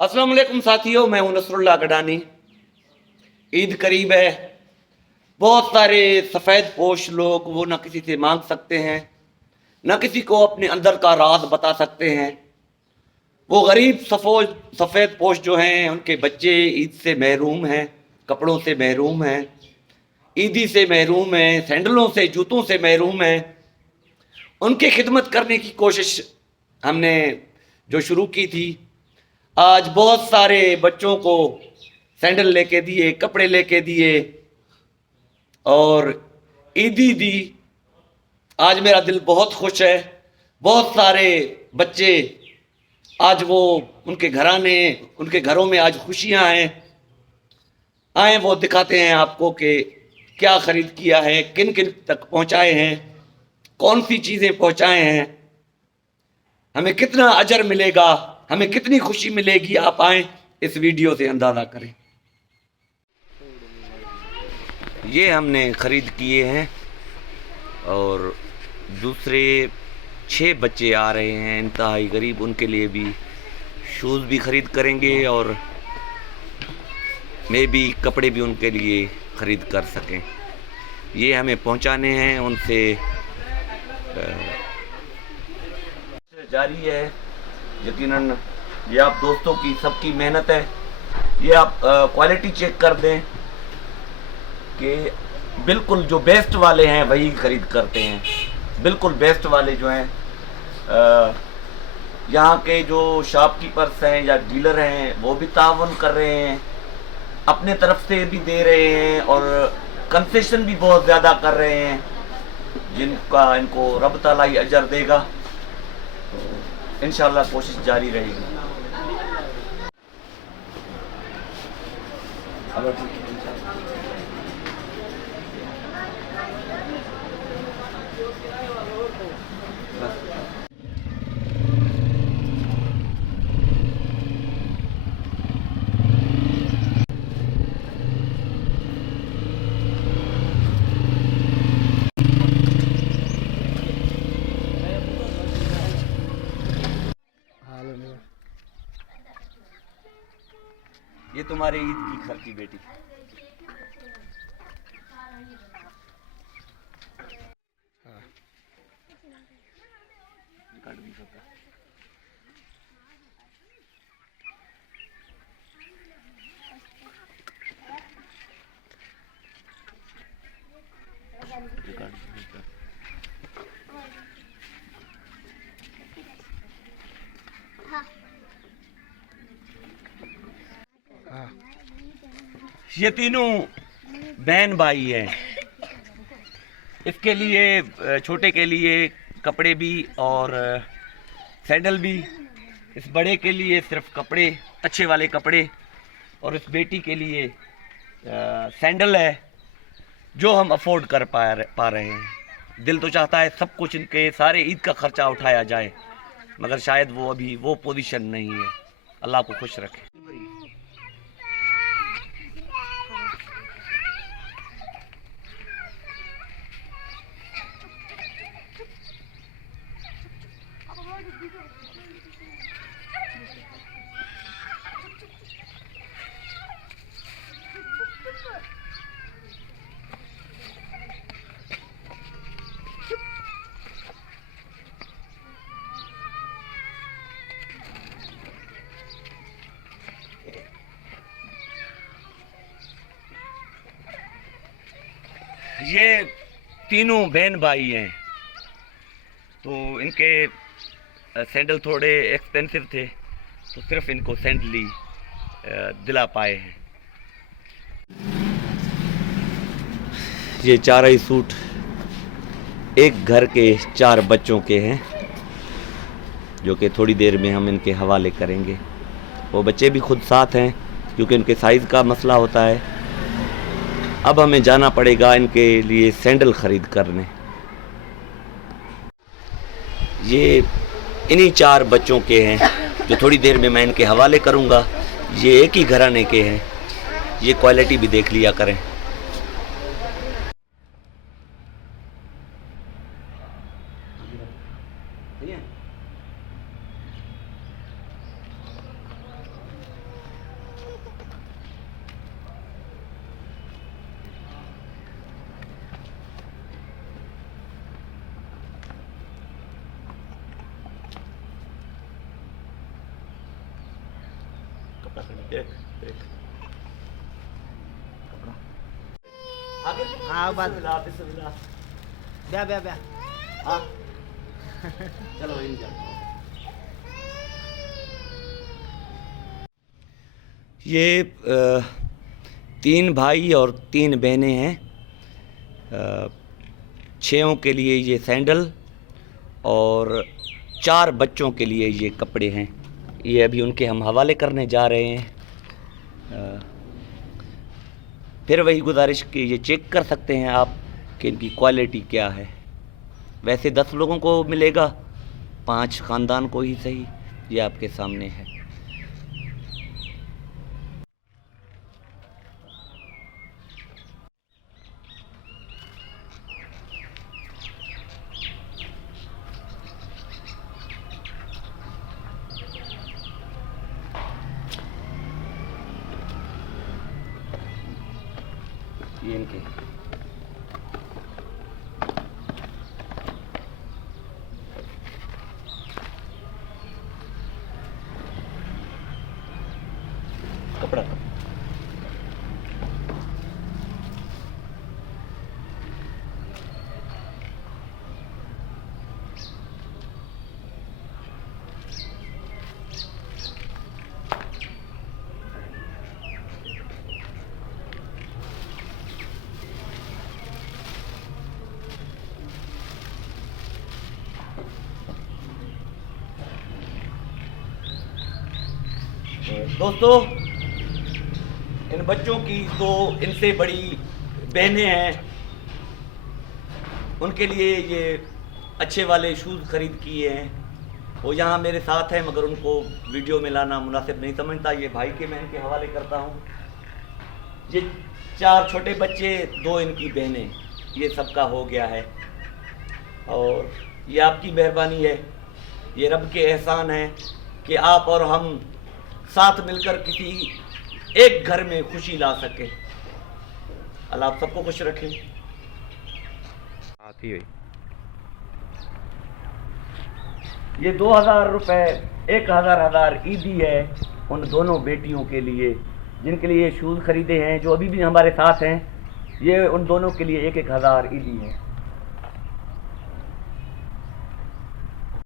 अस्सलाम वालेकुम साथियों, मैं हूं नसरुल्लाह गडानी। ईद करीब है। बहुत सारे सफ़ेद पोश लोग वो ना किसी से मांग सकते हैं, ना किसी को अपने अंदर का राज बता सकते हैं। वो गरीब सफ़ेद पोश जो हैं, उनके बच्चे ईद से महरूम हैं, कपड़ों से महरूम हैं, ईदी से महरूम हैं, सैंडलों से, जूतों से महरूम हैं। उनकी खिदमत करने की कोशिश हमने जो शुरू की थी, आज बहुत सारे बच्चों को सैंडल लेके दिए, कपड़े लेके दिए और ईदी दी। आज मेरा दिल बहुत खुश है। बहुत सारे बच्चे आज वो उनके घराने, उनके घरों में आज खुशियां हैं। आए वो दिखाते हैं आपको कि क्या खरीद किया है, किन किन तक पहुंचाए हैं, कौन सी चीजें पहुंचाए हैं, हमें कितना अजर मिलेगा, हमें कितनी खुशी मिलेगी। आप आए, इस वीडियो से अंदाजा करें। ये हमने ख़रीद किए हैं और दूसरे 6 बच्चे आ रहे हैं इंतहाई गरीब, उनके लिए भी शूज़ भी ख़रीद करेंगे और मैं भी कपड़े भी उनके लिए ख़रीद कर सकें। ये हमें पहुंचाने हैं उनसे। जारी है यकीनन। ये आप दोस्तों की सबकी मेहनत है। ये आप क्वालिटी चेक कर दें कि बिल्कुल जो बेस्ट वाले हैं वही ख़रीद करते हैं। बिल्कुल बेस्ट वाले जो हैं, यहाँ के जो शॉपकीपर्स हैं या डीलर हैं वो भी तावन कर रहे हैं, अपने तरफ से भी दे रहे हैं और कंसेशन भी बहुत ज़्यादा कर रहे हैं, जिनका इनको रब ताला ही अजर देगा। तो इंशाल्लाह कोशिश जारी रहेगी। ये तुम्हारे ईद की खर्ची बेटी। काट भी सकता। ये तीनों बहन भाई हैं। इसके लिए, छोटे के लिए कपड़े भी और सैंडल भी, इस बड़े के लिए सिर्फ कपड़े, अच्छे वाले कपड़े, और इस बेटी के लिए सैंडल है जो हम अफोर्ड कर पा रहे हैं। दिल तो चाहता है सब कुछ इनके सारे ईद का खर्चा उठाया जाए, मगर शायद वो अभी वो पोजीशन नहीं है। अल्लाह को खुश रखे। ये तीनों बहन भाई हैं, तो इनके सैंडल थोड़े एक्सपेंसिव थे, तो सिर्फ इनको सैंडल ही दिला पाए हैं। ये चार ही सूट एक घर के 4 बच्चों के हैं, जो कि थोड़ी देर में हम इनके हवाले करेंगे। वो बच्चे भी खुद साथ हैं क्योंकि इनके साइज़ का मसला होता है। अब हमें जाना पड़ेगा इनके लिए सैंडल ख़रीद करने। ये इन्हीं 4 बच्चों के हैं जो थोड़ी देर में मैं इनके हवाले करूँगा। ये एक ही घराने के हैं। ये क्वालिटी भी देख लिया करें। देख देख आगे हाँ, बात- बिस्मिल्लाह ब्या ब्या ब्या हाँ चलो वही जाओ। ये 3 भाई और 3 बहनें हैं। 6 के लिए ये सैंडल और 4 बच्चों के लिए ये कपड़े हैं। ये अभी उनके हम हवाले करने जा रहे हैं। फिर वही गुजारिश कि ये चेक कर सकते हैं आप कि इनकी क्वालिटी क्या है। वैसे 10 लोगों को मिलेगा, 5 ख़ानदान को ही सही। ये आपके सामने है। ये इनके कपड़ा दोस्तों, इन बच्चों की तो इनसे बड़ी बहनें हैं, उनके लिए ये अच्छे वाले शूज़ खरीद किए हैं। वो यहाँ मेरे साथ हैं मगर उनको वीडियो में लाना मुनासिब नहीं समझता। ये भाई के मैं इनके हवाले करता हूँ। ये 4 छोटे बच्चे, 2 इनकी बहनें, ये सबका हो गया है। और ये आपकी मेहरबानी है, ये रब के एहसान है कि आप और हम साथ मिलकर किसी एक घर में खुशी ला सके। अल्लाह आप सबको खुश रखे। आती हुई ये 2000 रुपये 1000 ईदी है उन दोनों बेटियों के लिए जिनके लिए शूज़ खरीदे हैं, जो अभी भी हमारे साथ हैं। ये उन दोनों के लिए 1000 ईदी है।